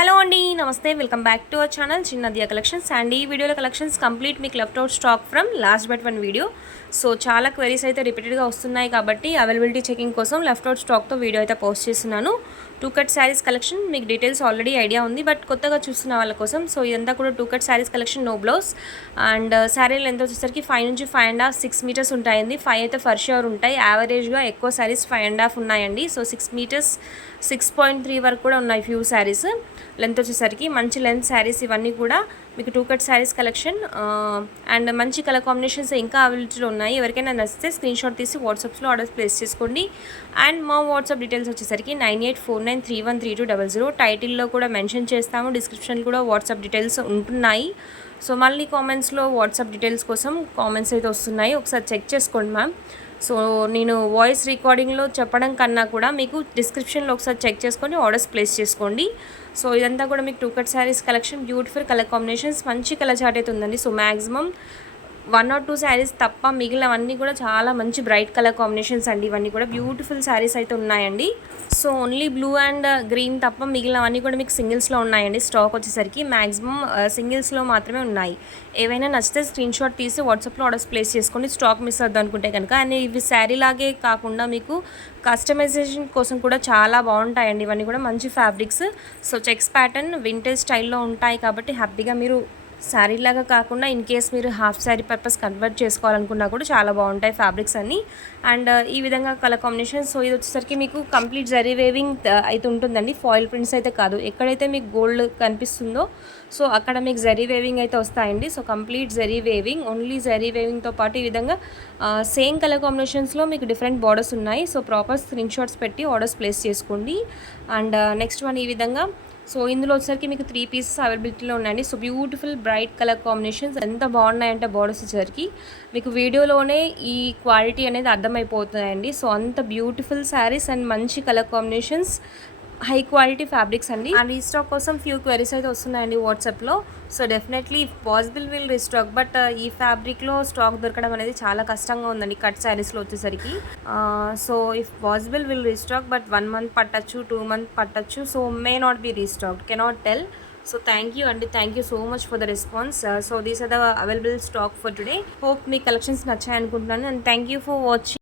Hello అండి, నమస్తే. Welcome back to our channel చిన్నదియా కలెక్షన్స్. అండ్ ఈ వీడియోలో కలెక్షన్స్ కంప్లీట్ మీకు left out stock from last but one video. So చాలా క్వెరీస్ అయితే రిపీటెడ్గా వస్తున్నాయి కాబట్టి అవైలబిలిటీ చెకింగ్ కోసం లెఫ్ట్ అవుట్ స్టాక్తో వీడియో అయితే పోస్ట్ చేస్తున్నాను. 2 కట్ శారీస్ కలెక్షన్ మీకు డీటెయిల్స్ ఆల్రెడీ ఐడియా ఉంది, బట్ కొత్తగా చూస్తున్న వాళ్ళ కోసం. సో ఇదంతా కూడా 2 cut saris collection, no blouse. And sari length వచ్చేసరికి 5 నుంచి 5.5 6 మీటర్స్ ఉంటాయండి. 5 అయితే ఫర్ ష్యూర్ ఉంటాయి. యావరేజ్గా ఎక్కువ శారీస్ 5.5 ఉన్నాయండి. సో 6 మీటర్స్ 6.3 వరకు కూడా ఉన్నాయి ఫ్యూ శారీస్. లెంత్ వచ్చేసరికి మంచి లెంత్ శారీస్ ఇవన్నీ కూడా మీకు 2 కట్ శారీస్ కలెక్షన్. అండ్ మంచి కలర్ కాంబినేషన్స్ ఇంకా అవైలబిలిటీలో ఉన్నాయి. ఎవరికైనా నచ్చితే స్క్రీన్ షాట్ తీసి వాట్సాప్లో ఆర్డర్స్ ప్లేస్ చేసుకోండి. అండ్ మా వాట్సాప్ డీటెయిల్స్ వచ్చేసరికి 9849313200. టైటిల్లో కూడా మెన్షన్ చేస్తాము, డిస్క్రిప్షన్ కూడా వాట్సాప్ డీటెయిల్స్ ఉంటున్నాయి. సో మళ్ళీ కామెంట్స్లో వాట్సాప్ డీటెయిల్స్ కోసం కామెంట్స్ అయితే వస్తున్నాయి, ఒకసారి చెక్ చేసుకోండి మ్యామ్. సో నేను వాయిస్ రికార్డింగ్లో చెప్పడం కన్నా కూడా మీకు డిస్క్రిప్షన్లో ఒకసారి చెక్ చేసుకొని ఆర్డర్స్ ప్లేస్ చేసుకోండి. సో ఇదంతా కూడా మీకు 2 cut saris collection, beautiful colour combinations, మంచి కలర్ చార్ట్ అయితే ఉందండి. సో మ్యాక్సిమం 1 or 2 శారీస్ తప్ప మిగిలినవన్నీ కూడా చాలా మంచి బ్రైట్ కలర్ కాంబినేషన్స్ అండి. ఇవన్నీ కూడా బ్యూటిఫుల్ శారీస్ అయితే ఉన్నాయండి. So only blue and green తప్ప మిగిలినవన్నీ కూడా మీకు సింగిల్స్లో ఉన్నాయండి. స్టాక్ వచ్చేసరికి మ్యాక్సిమం సింగిల్స్లో మాత్రమే ఉన్నాయి. ఏవైనా నచ్చితే స్క్రీన్ షాట్ తీసి వాట్సాప్లో ఆర్డర్స్ ప్లేస్ చేసుకోండి, స్టాక్ మిస్ అవుద్దాం అనుకుంటే కనుక. అండ్ ఇవి శారీ లాగే కాకుండా మీకు కస్టమైజేషన్ కోసం కూడా చాలా బాగుంటాయండి. ఇవన్నీ కూడా మంచి fabrics. So checks pattern vintage స్టైల్లో ఉంటాయి కాబట్టి హ్యాపీగా మీరు శారీ లాగా కాకుండా ఇన్ కేస్ మీరు హాఫ్ శారీ పర్పస్ కన్వర్ట్ చేసుకోవాలనుకున్నా కూడా చాలా బాగుంటాయి ఫ్యాబ్రిక్స్ అన్నీ. అండ్ ఈ విధంగా కలర్ కాంబినేషన్. సో ఇది వచ్చేసరికి మీకు కంప్లీట్ జరీ వేవింగ్ అయితే ఉంటుందండి, ఫాయిల్ ప్రింట్స్ అయితే కాదు. ఎక్కడైతే మీకు గోల్డ్ కనిపిస్తుందో సో అక్కడ మీకు జరీ వేవింగ్ అయితే వస్తాయండి. So complete zari weaving, only zari వేవింగ్తో పాటు ఈ విధంగా సేమ్ కలర్ కాంబినేషన్స్లో మీకు డిఫరెంట్ బార్డర్స్ ఉన్నాయి. సో ప్రాపర్ స్క్రీన్ షాట్స్ పెట్టి ఆర్డర్స్ ప్లేస్ చేసుకోండి. అండ్ నెక్స్ట్ వన్ ఈ విధంగా. సో ఇందులో వచ్చేసరికి మీకు 3 పీసెస్ అవైలబిలిటీలో ఉన్నాయండి. So beautiful bright colour combinations ఎంత బాగున్నాయంటే బార్డర్స్ వచ్చేసరికి మీకు వీడియోలోనే ఈ క్వాలిటీ అనేది అర్థమైపోతుందండి. సో అంత బ్యూటిఫుల్ శారీస్ అండ్ మంచి colour combinations, high quality fabrics అండి. అండ్ రీస్టాక్ కోసం ఫ్యూ క్వెరీస్ అయితే వస్తున్నాయండి వాట్సాప్లో. So definitely if possible will restock, but ఈ ఫ్యాబ్రిక్లో స్టాక్ దొరకడం అనేది చాలా కష్టంగా ఉందండి కట్ శారీస్లో వచ్చేసరికి. So if possible will restock, but 1 month పట్టచ్చు, 2 months పట్టచ్చు. So may not be restock, cannot tell. So thank you అండి, thank you so much for the response. So these are the available stock for today. Hope మీ collections నచ్చాయనుకుంటున్నాను. And thank you for watching.